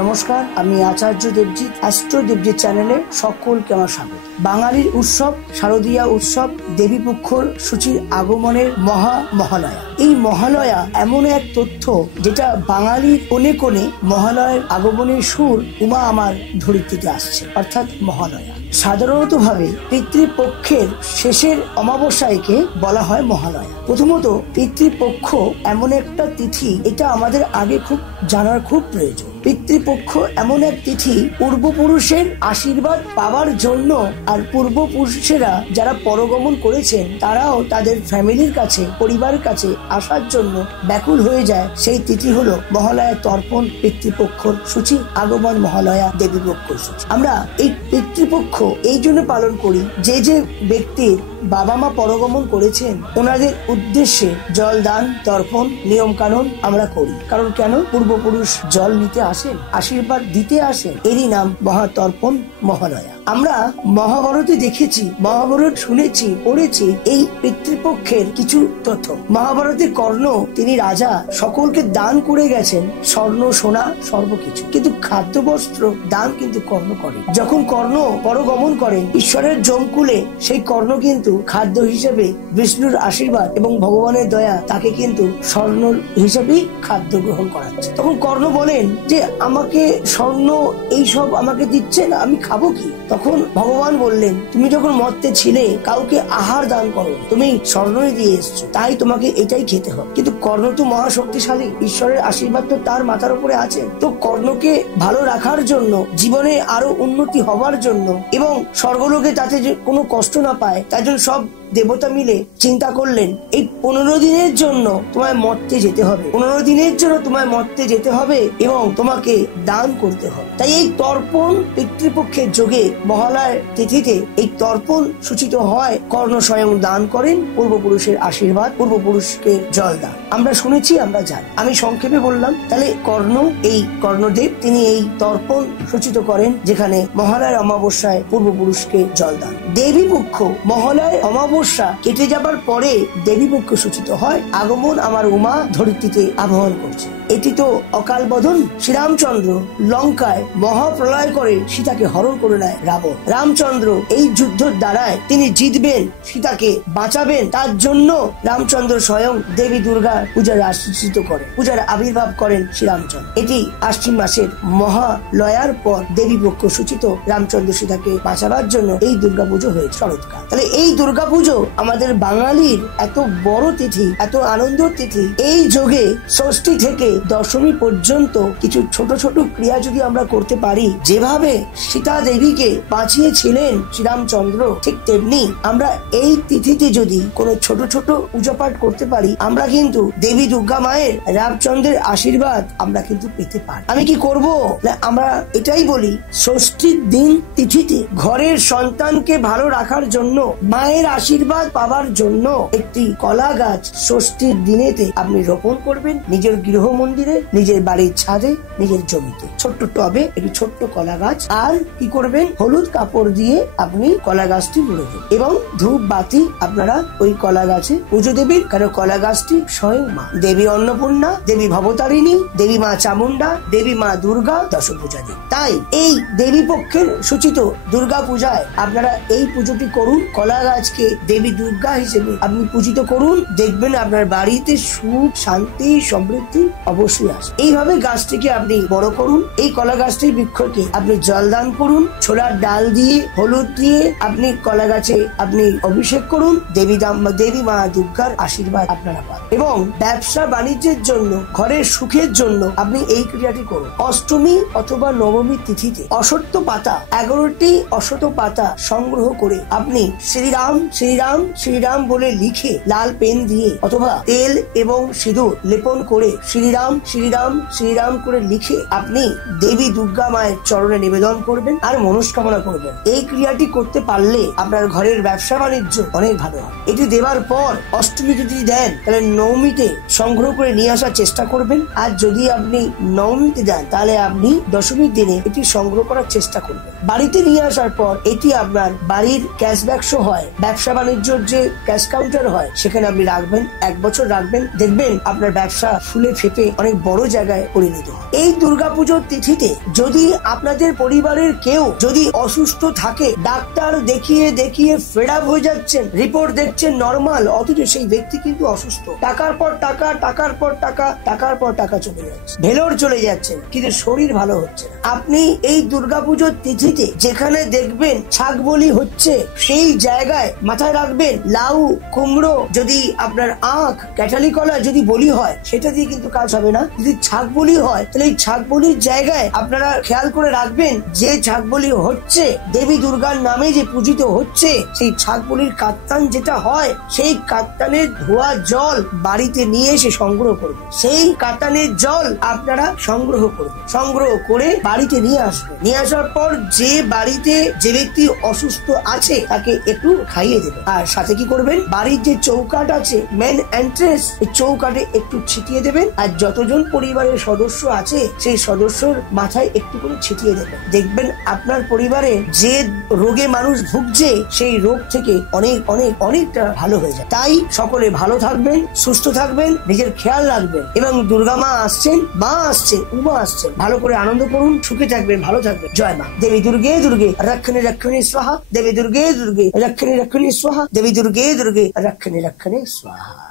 নমস্কার, আমি আচার্য দেবজিৎ, অ্যাস্ট্রো দেবজিৎ চ্যানেলে সকলকে আমার স্বাগত। বাঙালির উৎসব শারদীয়া উৎসব, দেবীপক্ষর সূচির আগমনের মহালয়া। এই মহালয়া এমন এক তথ্য যেটা বাঙালির কোণে কোণে মহালয়ের আগমনের সুর উমা আমার ধরিত্রীতে আসছে, অর্থাৎ মহালয়া। সাধারণত ভাবে পিতৃপক্ষের শেষের অমাবস্যাকে বলা হয় মহালয়া। প্রথমত পিতৃপক্ষ এমন একটা তিথি, এটা আমাদের আগে খুব জানার খুব প্রয়োজন। পিতৃপক্ষ এমন এক তিথি পূর্বপুরুষের আশীর্বাদ পাওয়ার জন্য, আর পূর্বপুরুষেরা যারা পরগমন করেছেন তারাও তাদের ফ্যামিলির কাছে, পরিবারের কাছে আসার জন্য ব্যাকুল হয়ে যায়। সেই তিথি হলো মহালয়া তর্পণ, পিতৃপক্ষর সূচি আগমন, মহালয়া দেবীপক্ষর সূচি। আমরা এই পিতৃপক্ষ এই জন্য পালন করি, যে যে ব্যক্তির বাবা মা পরগমন করেছেন ওনাদের উদ্দেশ্যে জল দান, তর্পণ, নিয়ম কানুন আমরা করি। কারণ কেন? পূর্বপুরুষ জল নিতে আসেন, আশীর্বাদ দিতে আসেন, এরই নাম মহাতর্পণ, মহালয়া। আমরা মহাভারতে দেখেছি, মহাভারত শুনেছি, পড়েছি এই পিতৃপক্ষের কিছু তথ্য। মহাভারতে কর্ণ, তিনি রাজা, সকলকে দান করে গেছেন স্বর্ণ সোনা সর্বকিছু, কিন্তু খাদ্য বস্ত্র দান কিন্তু কর্ণ করেন। যখন কর্ণ পরগমন করেন ঈশ্বরের জমকুলে, সেই কর্ণ কিন্তু খাদ্য হিসেবে বিষ্ণুর আশীর্বাদ এবং ভগবানের দয়া তাকে কিন্তু স্বর্ণ হিসেবেই খাদ্য গ্রহণ করাচ্ছে। তখন কর্ণ বলেন যে আমাকে স্বর্ণ এইসব আমাকে দিচ্ছে না, আমি খাবো কি? তখন ভগবান বললেন, তুমি যখন মর্তে ছিলে কাউকে আহার দান করো, তুমি স্বর্ণই দিয়ে এসছো, তাই তোমাকে এটাই খেতে হবে। কিন্তু কর্ণ তো মহাশক্তিশালী, ঈশ্বরের আশীর্বাদ তো তার মাথার উপরে আছে। তো কর্ণকে ভালো রাখার জন্য, জীবনে আরো উন্নতি হবার জন্য এবং স্বর্গলোকে তাতে কোনো কষ্ট না পায়, তার জন্য সব দেবতা মিলে চিন্তা করলেন এই 15 দিনের জন্য তোমায় মর্তে যেতে হবে, 15 দিনের জন্য তোমায় মর্তে যেতে হবে এবং তোমাকে দান করতে হবে। তাই এই তর্পণ পিতৃপক্ষের যোগে মহালয়ার তিথিতে এই তর্পণ সূচিত হয়। কর্ণ স্বয়ং দান করেন, পূর্বপুরুষের আশীর্বাদ, পূর্বপুরুষকে জল দান আমরা শুনেছি, আমরা জানি। আমি সংক্ষেপে বললাম। তাহলে কর্ণদেব তিনি এই তর্পণ সূচিত করেন, যেখানে মহালয়ার অমাবস্যায় পূর্বপুরুষকে জল দান। দেবীপক্ষ মহালয়ার অমাবস্যা কেটে যাবার পরে দেবীপক্ষ সূচিত হয়। আগমন আমার উমা ধরিত্রীতে আবাহন করছে। এটি তো অকাল বোধন। শ্রীরামচন্দ্র লঙ্কায় মহাপ্রলয় করে সীতাকে হরণ করে নেয় রাবণ। রামচন্দ্র এই যুদ্ধের দ্বারায় তিনি জিতবেন, সীতাকে বাঁচাবেন, তার জন্য রামচন্দ্র স্বয়ং দেবী দুর্গা পূজার আশ্রিত করেন, পূজার আবির্ভাব করেন শ্রীরামচন্দ্র। এটি আশ্বিন মাসের মহালয়ার পর দেবীপক্ষ সূচিত রামচন্দ্র সীতাকে বাঁচাবার জন্য এই দুর্গাপুজো হয়েছে শরৎকাল। তাহলে এই দুর্গাপুজো আমাদের বাঙালির এত বড় তিথি, এত আনন্দের তিথি। এই যোগে ষষ্ঠী থেকে দশমী পর্যন্ত কিছু ছোট ছোট ক্রিয়া যদি আমরা করতে পারি, যেভাবে সীতা দেবীকে বাঁচিয়েছিলেন শ্রীরামচন্দ্র, ঠিক তেমনি আমরা এই তিথিতে যদি কোনো ছোট ছোট পূজা পাঠ করতে পারি, আমরা কিন্তু দেবী দুর্গা মায়ের, রামচন্দ্রের আশীর্বাদ আমরা কিন্তু পেতে পারি। আমি কি করব? আমরা এটাই বলি, ষষ্ঠীর দিন তিথিতে ঘরের সন্তানকে ভালো রাখার জন্য, মায়ের আশীর্বাদ পাওয়ার জন্য একটি কলা গাছ ষষ্ঠীর দিনেতে আপনি রোপণ করবেন নিজের গৃহ মন্দিরে, নিজের বাড়ির ছাদে, নিজের জমিতে। ছোট্ট টবে একটি ছোট্ট কলা গাছ, আর কি করবেন? হলুদ কাপড় দিয়ে আপনি কলা গাছটি মুড়ে দেবেন এবং ধূপ বাতি আপনারা ওই কলা গাছে পুজো দেবেন। কারণ কলা গাছটি স্বয়ং মা দেবী অন্নপূর্ণা, দেবী ভবতারিণী, দেবী মা চামুন্ডা, দেবী মা দুর্গা দশভুজা দেবী। তাই এই দেবী পক্ষের সূচিত দুর্গা পূজায় আপনারা এই পুজোটি করুন। কলা গাছকে দেবী দুর্গা হিসেবে আপনি পূজিত করুন, দেখবেন আপনার বাড়িতে সুখ, শান্তি, সমৃদ্ধি অবশ্যই আসে। এইভাবে গাছটিকে আপনি বড় করুন। এই কলা গাছটির বৃক্ষকে আপনি জল দান করুন, ছোলার ডাল দিয়ে, হলুদ দিয়ে আপনি কলা গাছে আপনি অভিষেক করুন। দেবী মা দুর্গার আশীর্বাদ আপনারা পান। এবং ব্যবসা বাণিজ্যের জন্য, ঘরের সুখের জন্য আপনি এই ক্রিয়াটি করুন। অষ্টমী অথবা নবমী তিথিতে অশ্বত্থ পাতা, 11টি অশ্বত্থ পাতা সংগ্রহ করে আপনি শ্রীরাম শ্রীরাম শ্রীরাম বলে লিখে লাল পেন দিয়ে অথবা তেল এবং সিঁদুর লেপন করে শ্রীরাম শ্রীরাম শ্রীরাম করে লিখে আপনি দেবী দুর্গা মায়ের চরণে নিবেদন করবেন আর মনস্কামনা করবেন। এই ক্রিয়াটি করতে পারলে আপনার ঘরের ব্যবসা বাণিজ্য অনেক ভালো হয়। এটি দেওয়ার পর অষ্টমী যদি দেন, তাহলে নবমীতে সংগ্রহ করে নিয়ে আসার চেষ্টা করবেন। আর যদি আপনি নবমীতে দেন, তাহলে আপনি দশমীর দিনে এটি সংগ্রহ করার চেষ্টা করবেন। বাড়িতে নিয়ে আসার পর এটি আপনার বাড়ির ক্যাশ বাক্স হয়, ব্যবসা বাণিজ্যর যে ক্যাশ কাউন্টার হয়, সেখানে আপনি রাখবেন, 1 বছর রাখবেন। দেখবেন আপনার ব্যবসা ফুলে ফেপে অনেক বড় জায়গায় পরিণত হয়। এই দুর্গাপুজোর তিথিতে যদি আপনাদের পরিবারের কেউ যদি অসুস্থ থাকে, ডাক্তার দেখিয়ে দেখিয়ে ফেড আপ হয়ে যাচ্ছেন, রিপোর্ট দেখছেন নরমাল, অথচ সেই ব্যক্তি কিন্তু অসুস্থ, টাকার পর টাকা, টাকার পর টাকা, টাকার পর টাকা চলে যাচ্ছে, ভেলোর চলে যাচ্ছেন, কিন্তু শরীর ভালো হচ্ছে না। আপনি এই দুর্গাপুজোর তিথিতে যেখানে দেখবেন ছাগ বলি হচ্ছে, সেই জায়গায় মাথায় রাখবেন লাউ, কুমড়ো, যদি আপনার আখ, ক্যাটালি কলা যদি বলি হয়, সেটা দিয়ে কিন্তু কাজ হবে না। যদি ছাগ বলি হয়, তাহলে এই ছাগ বলির জায়গায় আপনারা খেয়াল করে রাখবেন, যে ছাগ বলি হচ্ছে দেবী দুর্গার নামে যে পূজিত হচ্ছে, সেই ছাগ বলির কাত্তান যেটা হয়, সেই কাত্তানের ধোয়া জল বাড়িতে নিয়ে এসে সংগ্রহ করবে। সেই কাত্তানের জল আপনারা সংগ্রহ করবেন, সংগ্রহ করে বাড়িতে নিয়ে আসবেন। নিয়ে আসার পর যে বাড়িতে যে ব্যক্তি অসুস্থ আছে তাকে একটু খাইয়ে দেবেন। আর সাথে কি করবেন, বাড়ির যে চৌকাট আছে, মেন এন্ট্রেন্স, এই চৌকাটে একটু ছিটিয়ে দেবেন। আর যতজন পরিবারের সদস্য আছে, সেই সদস্যর মাথায় একটু করে ছিটিয়ে দেবেন। দেখবেন আপনার পরিবারে যে রোগে মানুষ ভুগছে, সেই রোগ থেকে অনেক অনেক অনেকটা ভালো হয়ে যায়। তাই সকলে ভালো থাকবেন, সুস্থ থাকবেন, নিজের খেয়াল রাখবেন, এবং দুর্গা মা আসছেন, মা আসছেন, উমা আসছেন, ভালো করে আনন্দ করুন, সুখে থাকবেন, ভালো থাকবেন। জয় মা। দেবী দুর্গে দুর্গে রক্ষণে রক্ষণে স্বাহা, দেবী দুর্গে দুর্গে রক্ষণে রক্ষণে স্বাহা, দেবী দুর্গে দুর্গে রক্ষণে রক্ষণে স্বাহা।